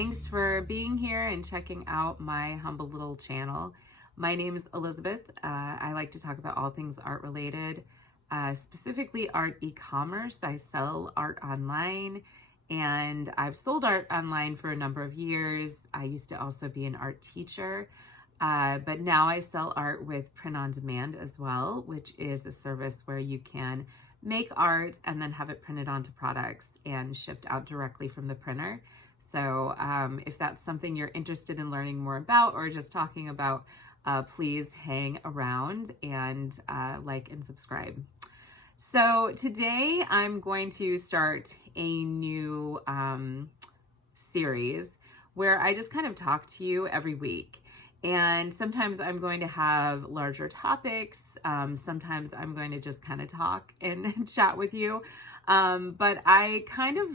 Thanks for being here and checking out my humble little channel. My name is Elizabeth. I like to talk about all things art related, specifically art e-commerce. I sell art online and I've sold art online for a number of years. I used to also be an art teacher, but now I sell art with print on demand as well, which is a service where you can make art and then have it printed onto products and shipped out directly from the printer. So if that's something you're interested in learning more about or just talking about, please hang around and like and subscribe. So today I'm going to start a new series where I just kind of talk to you every week. And sometimes I'm going to have larger topics. Sometimes I'm going to just kind of talk and chat with you. But I kind of,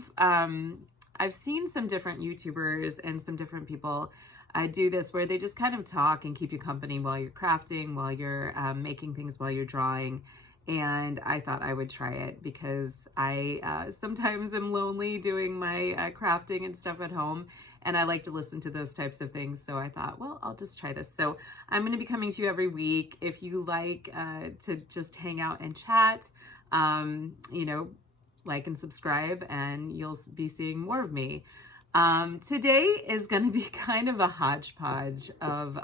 I've seen some different YouTubers and some different people do this where they just kind of talk and keep you company while you're crafting, while you're making things, while you're drawing. And I thought I would try it because I sometimes am lonely doing my crafting and stuff at home. And I like to listen to those types of things. So I thought, well, I'll just try this. So I'm going to be coming to you every week. If you like to just hang out and chat, like and subscribe and you'll be seeing more of me. Today is going to be kind of a hodgepodge of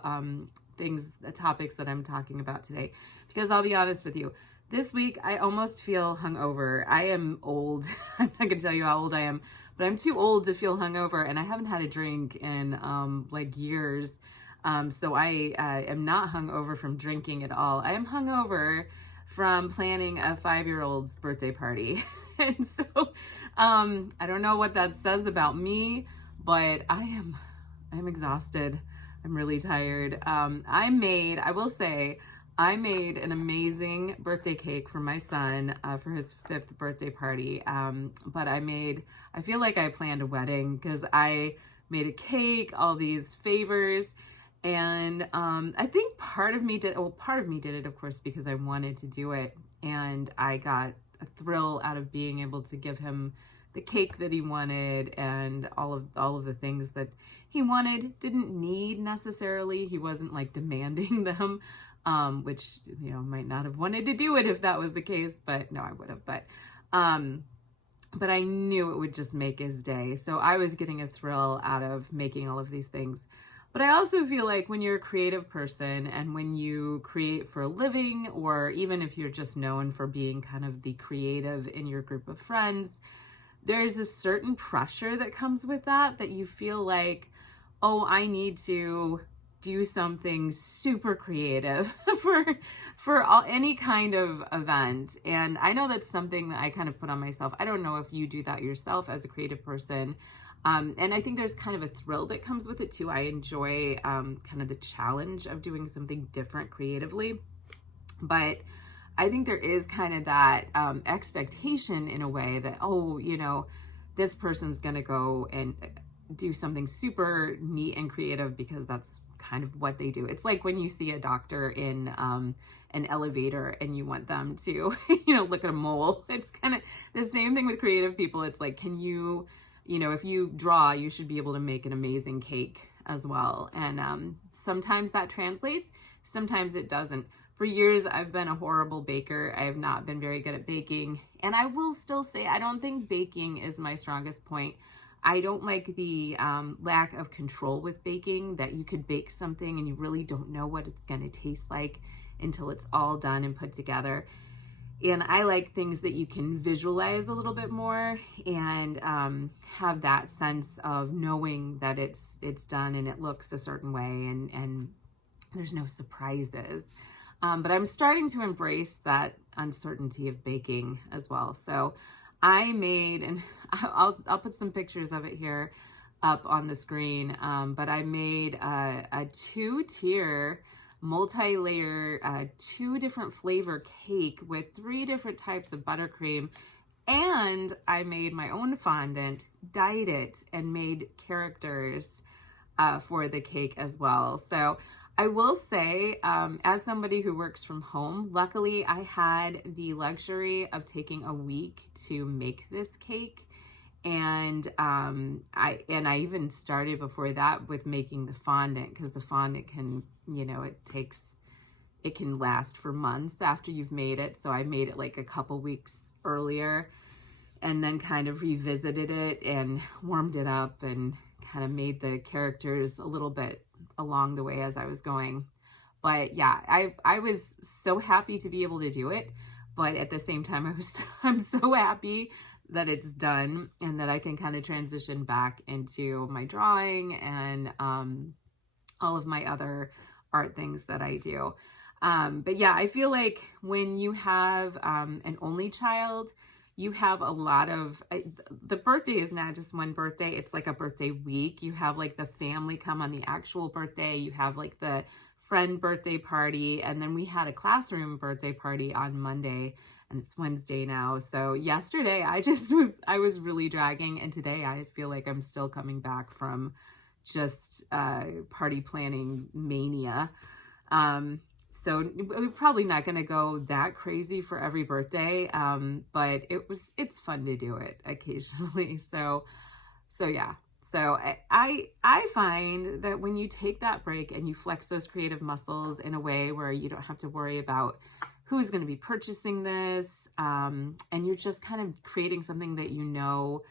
topics that I'm talking about today, because I'll be honest with you, this week I almost feel hungover. I am old. I'm not going to tell you how old I am, but I'm too old to feel hungover, and I haven't had a drink in like years. So I am not hungover from drinking at all. I am hungover from planning a 5-year-old's birthday party. And so I don't know what that says about me, but I'm exhausted. I'm really tired. I made an amazing birthday cake for my son for his 5th birthday party. But I feel like I planned a wedding because I made a cake, all these favors. And I think part of me did it, of course, because I wanted to do it. And I got a thrill out of being able to give him the cake that he wanted and all of the things that he wanted, didn't need necessarily. He wasn't like demanding them, which, might not have wanted to do it if that was the case, but no, I would have. But I knew it would just make his day. So I was getting a thrill out of making all of these things. But I also feel like when you're a creative person and when you create for a living, or even if you're just known for being kind of the creative in your group of friends, there's a certain pressure that comes with that you feel like, oh, I need to do something super creative for any kind of event. And I know that's something that I kind of put on myself. I don't know if you do that yourself as a creative person. And I think there's kind of a thrill that comes with it too. I enjoy kind of the challenge of doing something different creatively. But I think there is kind of that expectation in a way that, oh, this person's going to go and do something super neat and creative because that's kind of what they do. It's like when you see a doctor in an elevator and you want them to, look at a mole. It's kind of the same thing with creative people. It's like, can you, if you draw, you should be able to make an amazing cake as well. And sometimes that translates, sometimes it doesn't. For years, I've been a horrible baker. I have not been very good at baking. And I will still say, I don't think baking is my strongest point. I don't like the lack of control with baking, that you could bake something and you really don't know what it's going to taste like until it's all done and put together. And I like things that you can visualize a little bit more and have that sense of knowing that it's done and it looks a certain way and there's no surprises. But I'm starting to embrace that uncertainty of baking as well. So I made, and I'll put some pictures of it here up on the screen, but I made a 2-tier multi-layer, 2 different flavor cake with 3 different types of buttercream. And I made my own fondant, dyed it, and made characters for the cake as well. So I will say, as somebody who works from home, luckily I had the luxury of taking a week to make this cake. And I even started before that with making the fondant, because the fondant can, you know, it can last for months after you've made it. So I made it like a couple weeks earlier, and then kind of revisited it and warmed it up and kind of made the characters a little bit along the way as I was going. But yeah, I was so happy to be able to do it. But at the same time, I'm so happy that it's done and that I can kind of transition back into my drawing and all of my other art things that I do. But yeah, I feel like when you have an only child, you have a lot of, the birthday is not just one birthday, it's like a birthday week. You have like the family come on the actual birthday, you have like the friend birthday party, and then we had a classroom birthday party on Monday, and it's Wednesday now. So yesterday I was really dragging, and today I feel like I'm still coming back from just party planning mania. So we're probably not going to go that crazy for every birthday, but it's fun to do it occasionally. So yeah. So I find that when you take that break and you flex those creative muscles in a way where you don't have to worry about who's going to be purchasing this, and you're just kind of creating something that you know,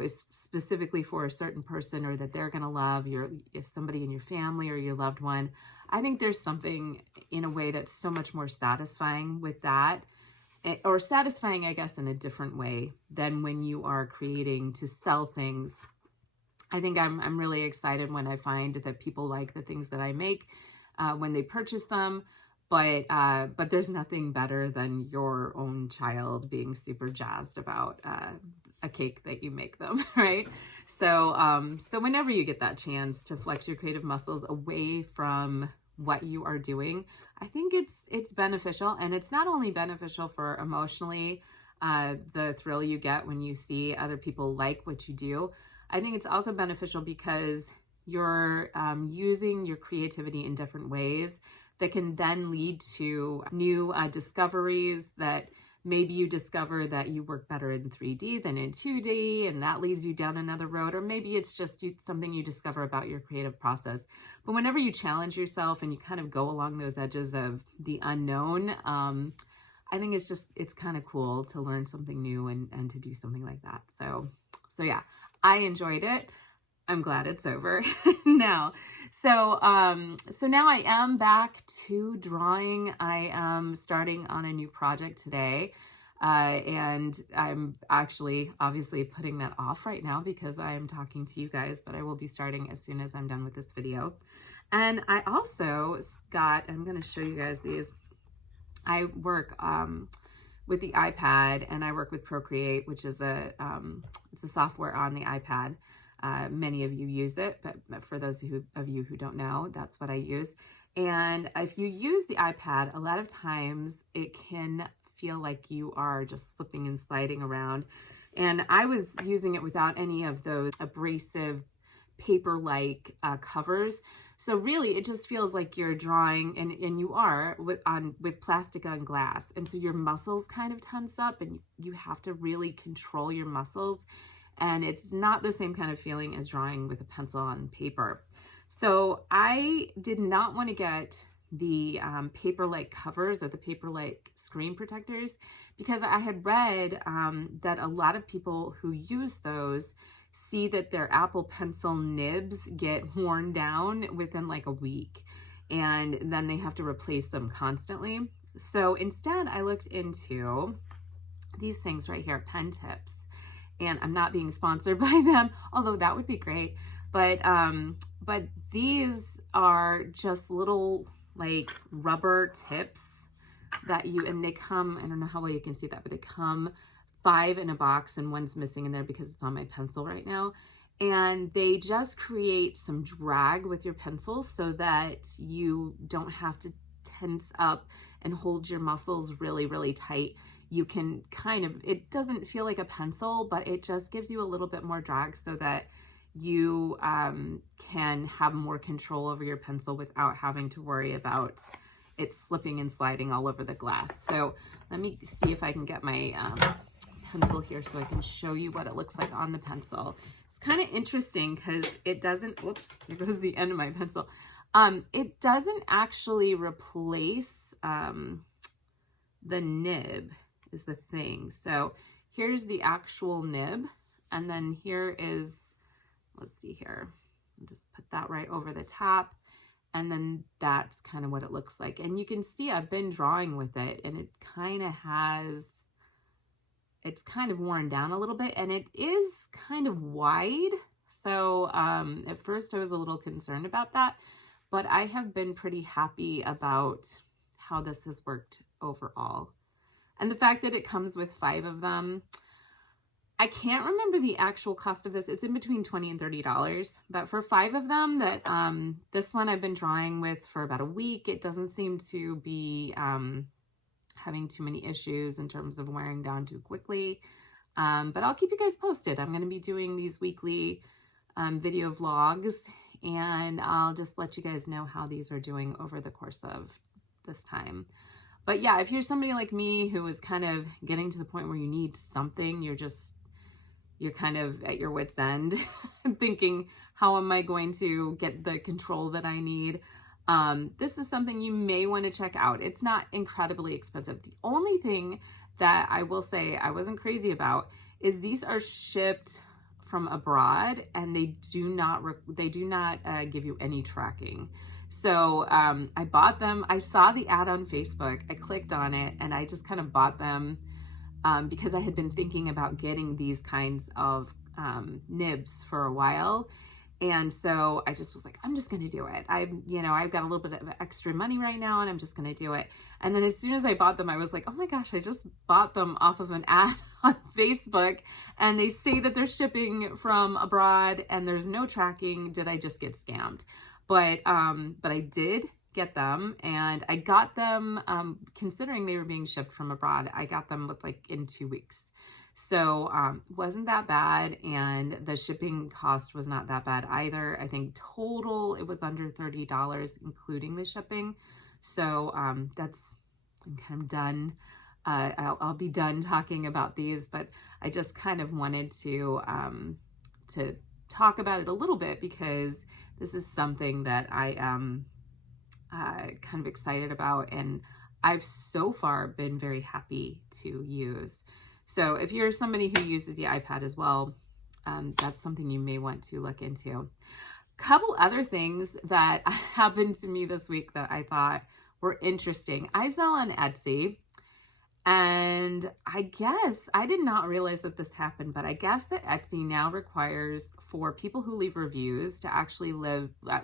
is specifically for a certain person, or that they're going to love, if somebody in your family or your loved one. I think there's something in a way that's so much more satisfying with that, or satisfying, I guess, in a different way than when you are creating to sell things. I think I'm really excited when I find that people like the things that I make when they purchase them. But there's nothing better than your own child being super jazzed about a cake that you make them, right? So so whenever you get that chance to flex your creative muscles away from what you are doing, I think it's beneficial. And it's not only beneficial for emotionally, the thrill you get when you see other people like what you do. I think it's also beneficial because you're using your creativity in different ways that can then lead to new discoveries, that maybe you discover that you work better in 3D than in 2D, and that leads you down another road. Or maybe it's just something you discover about your creative process. But whenever you challenge yourself and you kind of go along those edges of the unknown, I think it's kind of cool to learn something new and to do something like that. So yeah, I enjoyed it. I'm glad it's over now. So now I am back to drawing. I am starting on a new project today. And I'm actually obviously putting that off right now because I am talking to you guys, but I will be starting as soon as I'm done with this video. And I also I'm going to show you guys these. I work with the iPad, and I work with Procreate, which is it's a software on the iPad. Many of you use it, but for those of you who don't know, that's what I use. And if you use the iPad, a lot of times it can feel like you are just slipping and sliding around. And I was using it without any of those abrasive paper-like covers. So really, it just feels like you're drawing, and you are with plastic on glass. And so your muscles kind of tense up, and you have to really control your muscles. And it's not the same kind of feeling as drawing with a pencil on paper. So I did not want to get the paper-like covers or the paper-like screen protectors, because I had read that a lot of people who use those see that their Apple Pencil nibs get worn down within like a week, and then they have to replace them constantly. So instead, I looked into these things right here, pen tips. And I'm not being sponsored by them, although that would be great. But these are just little like rubber tips that and they come, I don't know how well you can see that, but they come 5 in a box, and one's missing in there because it's on my pencil right now. And they just create some drag with your pencil so that you don't have to tense up and hold your muscles really, really tight. You can it doesn't feel like a pencil, but it just gives you a little bit more drag so that you can have more control over your pencil without having to worry about it slipping and sliding all over the glass. So let me see if I can get my pencil here so I can show you what it looks like on the pencil. It's kind of interesting because it doesn't, whoops, here goes the end of my pencil. It doesn't actually replace the nib is the thing. So here's the actual nib, and then here is, let's see here, I'll just put that right over the top, and then that's kind of what it looks like. And you can see I've been drawing with it, and it kind of has, it's kind of worn down a little bit, and it is kind of wide. So at first I was a little concerned about that, but I have been pretty happy about how this has worked overall. And the fact that it comes with 5 of them, I can't remember the actual cost of this. It's in between $20 and $30, but for 5 of them, that this one I've been drawing with for about a week. It doesn't seem to be having too many issues in terms of wearing down too quickly. But I'll keep you guys posted. I'm going to be doing these weekly video vlogs, and I'll just let you guys know how these are doing over the course of this time. But yeah, if you're somebody like me who is kind of getting to the point where you need something, you're kind of at your wit's end thinking, how am I going to get the control that I need? This is something you may want to check out. It's not incredibly expensive. The only thing that I will say I wasn't crazy about is these are shipped from abroad, and they do not give you any tracking. So I bought them. I saw the ad on Facebook. I clicked on it, and I just kind of bought them because I had been thinking about getting these kinds of nibs for a while. And so I just was like, I'm just going to do it. I've got a little bit of extra money right now, and I'm just going to do it. And then as soon as I bought them, I was like, oh my gosh, I just bought them off of an ad on Facebook, and they say that they're shipping from abroad and there's no tracking. Did I just get scammed? But I did get them, and I got them, considering they were being shipped from abroad, I got them in 2 weeks. So wasn't that bad, and the shipping cost was not that bad either. I think total it was under $30, including the shipping. So I'm kind of done. I'll be done talking about these, but I just kind of wanted to talk about it a little bit because this is something that I am kind of excited about, and I've so far been very happy to use. So if you're somebody who uses the iPad as well, that's something you may want to look into. A couple other things that happened to me this week that I thought were interesting. I sell on Etsy, and I guess I did not realize that this happened, but I guess that Etsy now requires for people who leave reviews to actually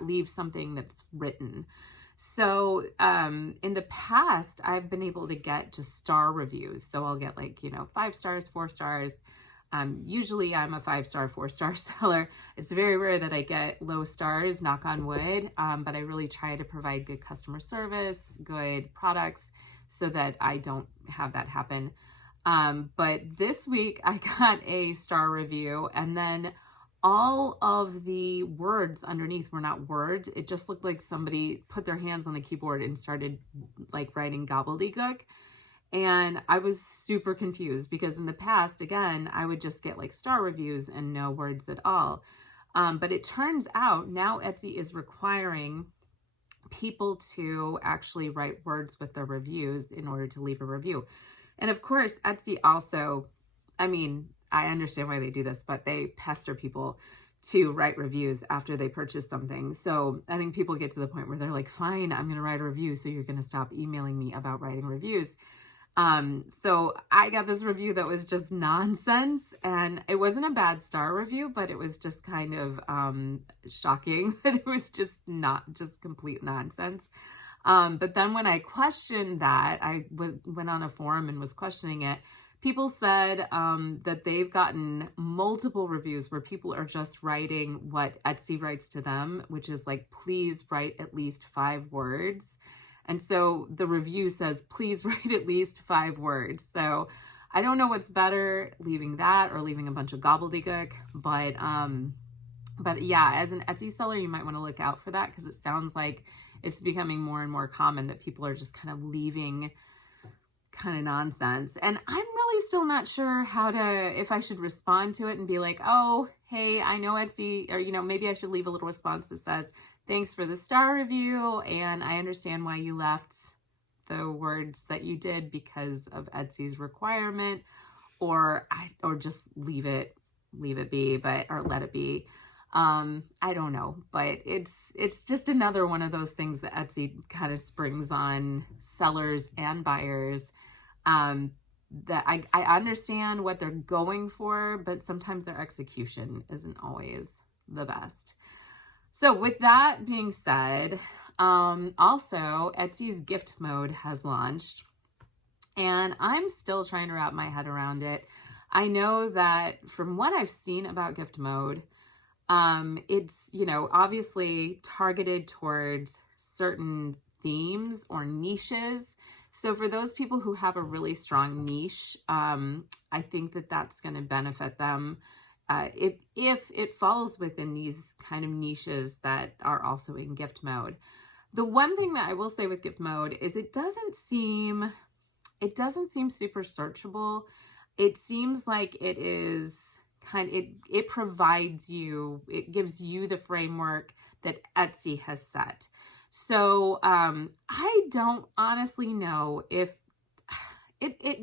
leave something that's written. So in the past, I've been able to get just star reviews. So I'll get 5 stars, 4 stars. Usually I'm a 5-star, 4-star seller. It's very rare that I get low stars, knock on wood, but I really try to provide good customer service, good products, so that I don't have that happen. But this week I got a star review, and then all of the words underneath were not words. It just looked like somebody put their hands on the keyboard and started writing gobbledygook. And I was super confused because in the past, again, I would just get star reviews and no words at all. But it turns out now Etsy is requiring people to actually write words with their reviews in order to leave a review. And of course, Etsy also, I understand why they do this, but they pester people to write reviews after they purchase something. So I think people get to the point where they're like, fine, I'm going to write a review, so you're going to stop emailing me about writing reviews. So I got this review that was just nonsense, and it wasn't a bad star review, but it was just kind of shocking that it was just complete nonsense. But then when I questioned that, I went on a forum and was questioning it. People said that they've gotten multiple reviews where people are just writing what Etsy writes to them, which is please write at least 5 words. And so the review says, please write at least 5 words. So I don't know what's better, leaving that or leaving a bunch of gobbledygook. But yeah, as an Etsy seller, you might want to look out for that, because it sounds like it's becoming more and more common that people are just kind of leaving kind of nonsense. And I'm really still not sure if I should respond to it and be like, oh, hey, I know Etsy, or, maybe I should leave a little response that says, thanks for the star review. And I understand why you left the words that you did because of Etsy's requirement, or just leave it be, or let it be. I don't know, but it's just another one of those things that Etsy kind of springs on sellers and buyers. That I understand what they're going for, but sometimes their execution isn't always the best. So with that being said, also Etsy's gift mode has launched, and I'm still trying to wrap my head around it. I know that from what I've seen about gift mode, it's, obviously targeted towards certain themes or niches. So for those people who have a really strong niche, I think that that's going to benefit them if it falls within these kind of niches that are also in gift mode. The one thing that I will say with gift mode is it doesn't seem super searchable. It seems like it is it provides you, it gives you the framework that Etsy has set. So I don't honestly know if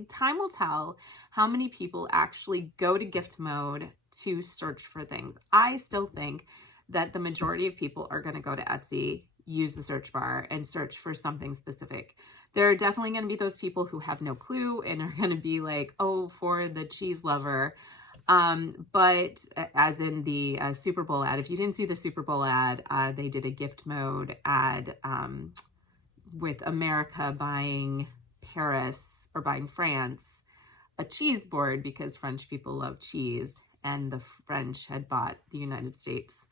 time will tell how many people actually go to gift mode to search for things. I still think that the majority of people are going to go to Etsy, use the search bar, and search for something specific. There are definitely going to be those people who have no clue and are going to be like, oh, for the cheese lover. But as in the Super Bowl ad, if you didn't see the Super Bowl ad, they did a gift mode ad with America buying Paris, or buying France, a cheese board because French people love cheese, and the French had bought the United States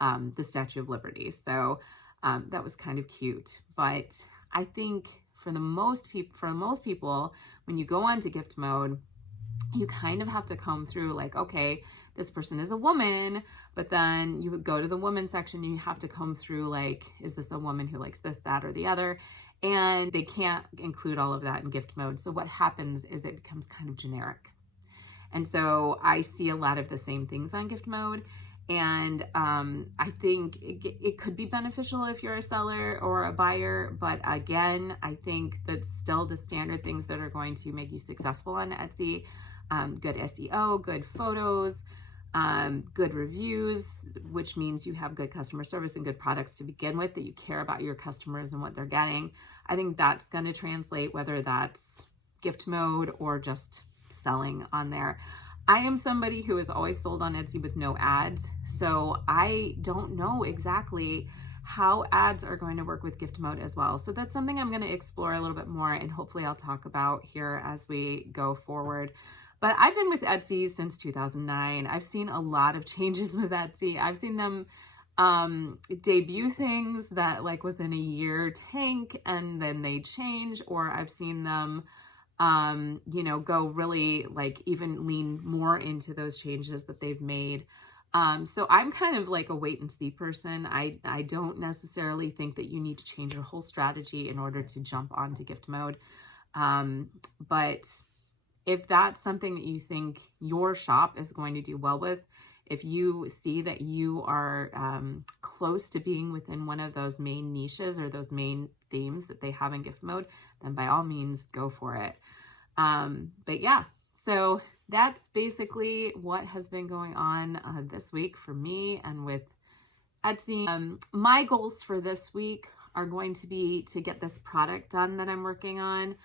the Statue of Liberty. So that was kind of cute. But I think for most people, when you go on to gift mode, you kind of have to comb through like, okay, this person is a woman, but then you would go to the woman section and you have to comb through like, is this a woman who likes this, that, or the other? And they can't include all of that in gift mode. So what happens is it becomes kind of generic. And so I see a lot of the same things on gift mode. And I think it could be beneficial if you're a seller or a buyer. But again, I think that's still the standard things that are going to make you successful on Etsy. Good SEO, good photos, good reviews, which means you have good customer service and good products to begin with, that you care about your customers and what they're getting. I think that's going to translate, whether that's gift mode or just selling on there. I am somebody who has always sold on Etsy with no ads, so I don't know exactly how ads are going to work with gift mode as well. So that's something I'm going to explore a little bit more, and hopefully I'll talk about here as we go forward. But I've been with Etsy since 2009. I've seen a lot of changes with Etsy. I've seen them debut things that like within a year tank and then they change, or I've seen them go really like even lean more into those changes that they've made. So I'm kind of like a wait and see person. I don't necessarily think that you need to change your whole strategy in order to jump onto gift mode. But if that's something that you think your shop is going to do well with, if you see that you are close to being within one of those main niches or those main themes that they have in gift mode, then by all means, go for it. But yeah, so that's basically what has been going on this week for me and with Etsy. My goals for this week are going to be to get this product done that I'm working on.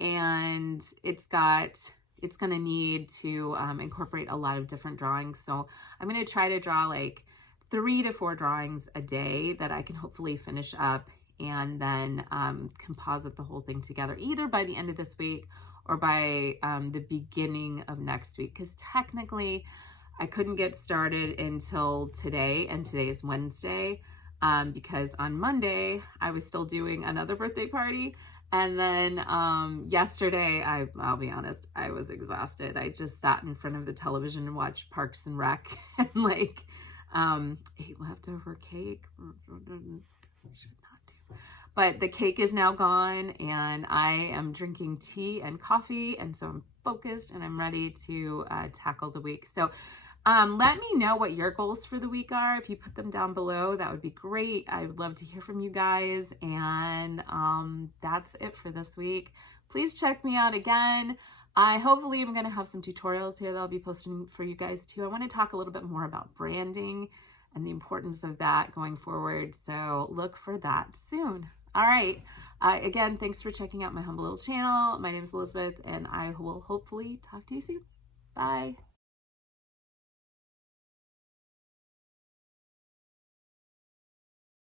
And it's going to need to incorporate a lot of different drawings. So I'm going to try to draw like 3 to 4 drawings a day that I can hopefully finish up, and then composite the whole thing together either by the end of this week or by the beginning of next week. Because technically I couldn't get started until today, and today is Wednesday, because on Monday I was still doing another birthday party. And then yesterday, I'll be honest, I was exhausted. I just sat in front of the television and watched Parks and Rec and like ate leftover cake. Should not do. But the cake is now gone and I am drinking tea and coffee. And so I'm focused and I'm ready to tackle the week. So let me know what your goals for the week are. If you put them down below, that would be great. I would love to hear from you guys. And that's it for this week. Please check me out again. Hopefully I'm going to have some tutorials here that I'll be posting for you guys too. I want to talk a little bit more about branding and the importance of that going forward. So look for that soon. All right. Again, thanks for checking out my humble little channel. My name is Elizabeth, and I will hopefully talk to you soon. Bye.